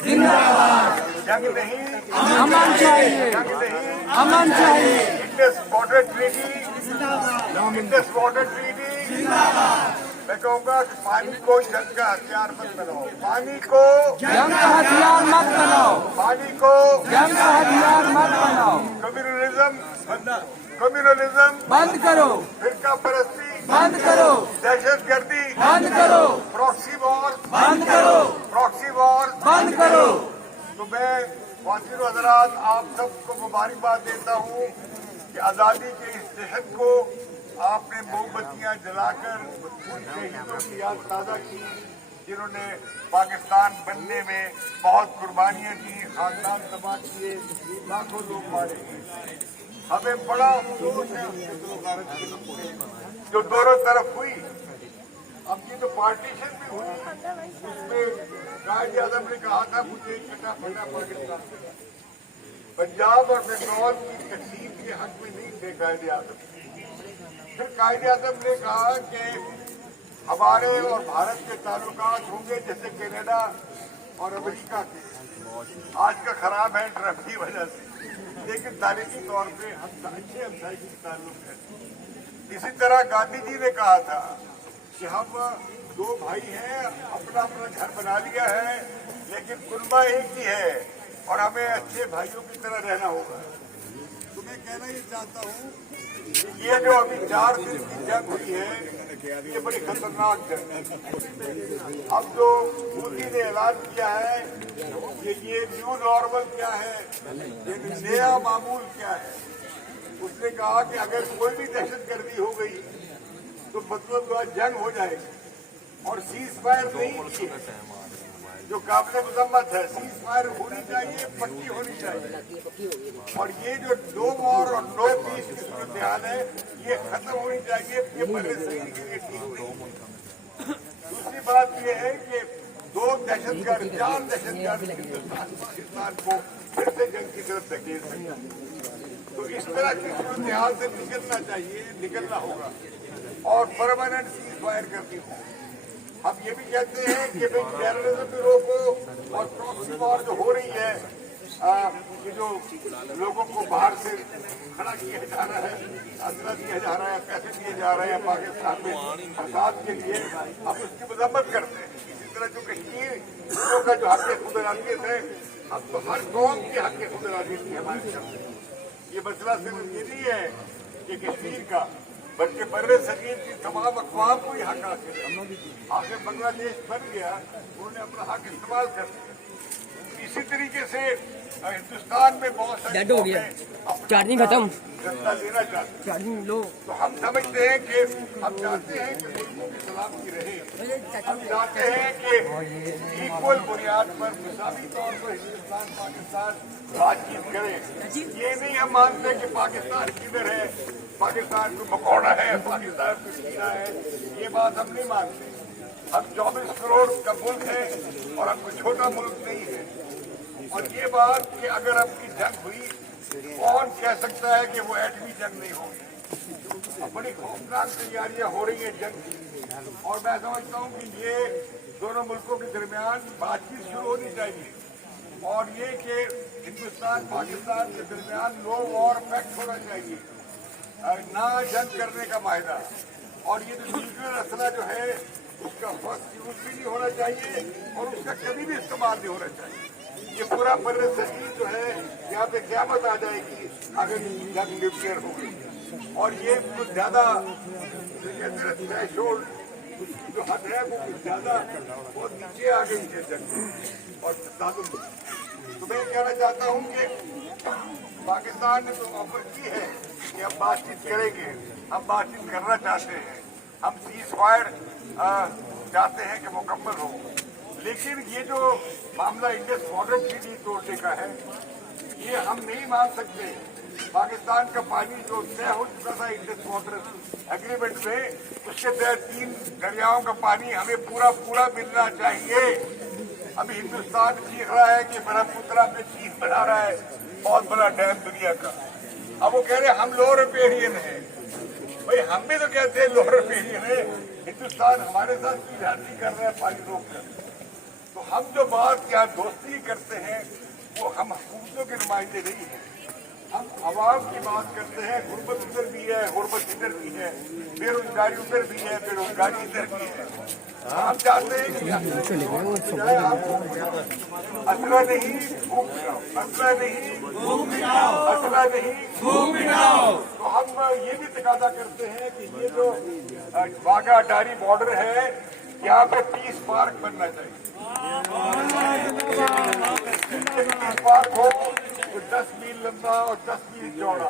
जिंदाबाद। जंग नहीं, अमन चाहिए, जंग नहीं, अमन चाहिए। Indus water treaty, Indus water treaty. मैं कहूँगा कि पानी को जंग का हथियार मत बनाओ, पानी को जंग का हथियार मत बनाओ, पानी को जंग का हथियार मत बनाओ। कम्युनलिज्म बंद करो, फिरका परस्ती बंद करो, दहशतगर्दी बंद करो, प्रॉक्सी वॉर बंद करो, प्रॉक्सी वॉर बंद करो। तो मैं वासिर हजरात आप सबको मुबारकबाद देता हूँ कि आज़ादी के इस जश्न को आपने मोमबत्तियाँ जलाकर उन शहीदों की याद ताज़ा की जिन्होंने पाकिस्तान बनने में बहुत कुर्बानियाँ दी, खानदान तबाह किए, लाखों लोग मारे गए। हमें बड़ा अफसोस है उसके गुलगारत की जो दोनों तरफ हुई। अब ये जो पार्टीशन भी हुई उसमें कायद आज़म ने कहा था मुझे छठा फटा पाकिस्तान मिला। पंजाब और बंगाल की तकसीम के हक में नहीं थे कायद आज़म। फिर कायद आज़म ने कहा कि हमारे और भारत के ताल्लुकात होंगे जैसे कनाडा और अमेरिका के। आज का खराब है ट्रम्प की वजह से, लेकिन तारीखी तौर पे हम अच्छे हमसायगी ताल्लुक है। इसी तरह गांधी जी ने कहा था कि हम दो भाई हैं, अपना अपना घर बना लिया है, लेकिन कुनबा एक ही है और हमें अच्छे भाइयों की तरह रहना होगा। तो मैं कहना ये चाहता हूँ ये जो अभी 4 दिन की जंग हुई है ये बड़ी खतरनाक जंग है। अब जो मोदी ने ऐलान किया है कि ये न्यू नॉर्मल क्या है, ये नया मामूल क्या है, उसने कहा कि अगर कोई भी दहशतगर्दी हो गई तो मतलब जंग हो जाएगी और सीज फायर नहीं की जो काबिल मजम्मत है। सीज फायर होनी चाहिए, पक्की होनी चाहिए और ये जो नो वॉर और नो पीस की सूरत हाल है ये खत्म होनी चाहिए। ये बड़े शरीर के लिए ठीक नहीं है। दूसरी बात ये है कि दो दहशतगर्द 4 दहशतगर्द हिंदुस्तान पाकिस्तान को फिर से जंग की तरफ धकेल सकते। तो इस तरह की सूरत हाल से निकलना चाहिए, निकलना होगा और परमानेंट सीज फायर करनी होगी। हम ये भी कहते हैं कि भाई टेररिज्म भी रोको और प्रॉक्सी वॉर जो हो रही है कि जो लोगों को बाहर से खड़ा किया जा रहा है, असला दिया जा रहा है, पैसे दिए जा रहे हैं पाकिस्तान में फसाद के लिए, हम उसकी मजम्मत करते हैं। इसी तरह जो कश्मीर का जो हक खुद इरादियत है, अब तो हर कौम की हक खुद इरादियत की हमारे सामने। ये मसला सिर्फ ये नहीं है कि कश्मीर का, बल्कि बर्रे सगीर की तमाम अक़वाम को यह हक हासिल है। आखिर बांग्लादेश बन गया, उन्होंने अपना हक इस्तेमाल कर लिया। इसी तरीके से हिंदुस्तान में बहुत सारे चार्जिंग खत्म जनता लेना चाहते हैं। चार्जिंग लो। तो हम समझते हैं कि हम चाहते हैं कि मुल्कों की सलामती रहे। हम चाहते हैं कि इक्वल बुनियाद पर मुसावी तौर पर हिंदुस्तान पाकिस्तान बातचीत करें। ये नहीं हम मानते कि पाकिस्तान किधर है, पाकिस्तान को मकौड़ा है, पाकिस्तान को जीना है, ये बात हम नहीं मानते। हम 24 करोड़ का मुल्क है और हम कोई छोटा मुल्क नहीं है। और ये बात कि अगर आपकी जंग हुई, कौन कह सकता है कि वो एटमी जंग नहीं होगी। अब बड़ी खौफनाक तैयारियां हो रही है जंग की और मैं समझता हूँ कि ये दोनों मुल्कों के दरमियान बातचीत शुरू होनी चाहिए और ये कि हिंदुस्तान पाकिस्तान के दरमियान नो वॉर पैक्ट होना चाहिए, ना जंग करने का माहिदा। और ये जो न्यूक्लियर असला जो है उसका फर्स्ट यूज भी नहीं होना चाहिए और उसका कभी भी इस्तेमाल नहीं होना चाहिए। ये पूरा बर्रे सगीर जो है यहाँ पे क़यामत आ जाएगी अगर जंग न्यूक्लियर हो गई। और ये कुछ ज्यादा थ्रेशोल्ड उसकी जो हद है वो कुछ ज्यादा बहुत नीचे आ गई है जंग और तो मैं कहना चाहता हूँ कि पाकिस्तान ने तो ऑफर की है कि हम बातचीत करेंगे, हम बातचीत करना चाहते हैं, हम सीज फायर चाहते हैं कि मुकम्मल हो। लेकिन ये जो मामला इंडस वाटर ट्रीटी तोड़ने का है ये हम नहीं मान सकते। पाकिस्तान का पानी जो तय हो चुका था इंडस वाटर एग्रीमेंट में, उसके तहत 3 दरियाओं का पानी हमें पूरा पूरा मिलना चाहिए। अभी हिंदुस्तान सीख रहा है कि ब्रह्मपुत्रा में चीज बना रहा है बहुत बड़ा डैम दुनिया का। अब वो कह रहे हम लो रिपेरियन है। भाई हम भी तो कहते हैं लो रिपेरियन है। हिंदुस्तान हमारे साथ ज्यादती कर रहा है पानी रोक कर। तो हम जो बात यहाँ दोस्ती करते हैं वो हम हुकूमतों के नुमाइंदे नहीं हैं, हम आवाम की बात करते हैं। गुर्बत उधर भी है, गुर्बत इधर भी है, बेरोजगारी उधर भी है, बेरोजगारी इधर भी है। हम चाहते हैं कि असला नहीं भूख मिटाओ, असला नहीं भूख मिटाओ, असला नहीं भूख मिटाओ। तो हम ये भी तकाजा करते हैं कि ये जो वाघा अटारी बॉर्डर है, यहाँ पे पीस पार्क बनना चाहिए। पीस पार्क हो जो 10 मील लंबा और 10 मील चौड़ा,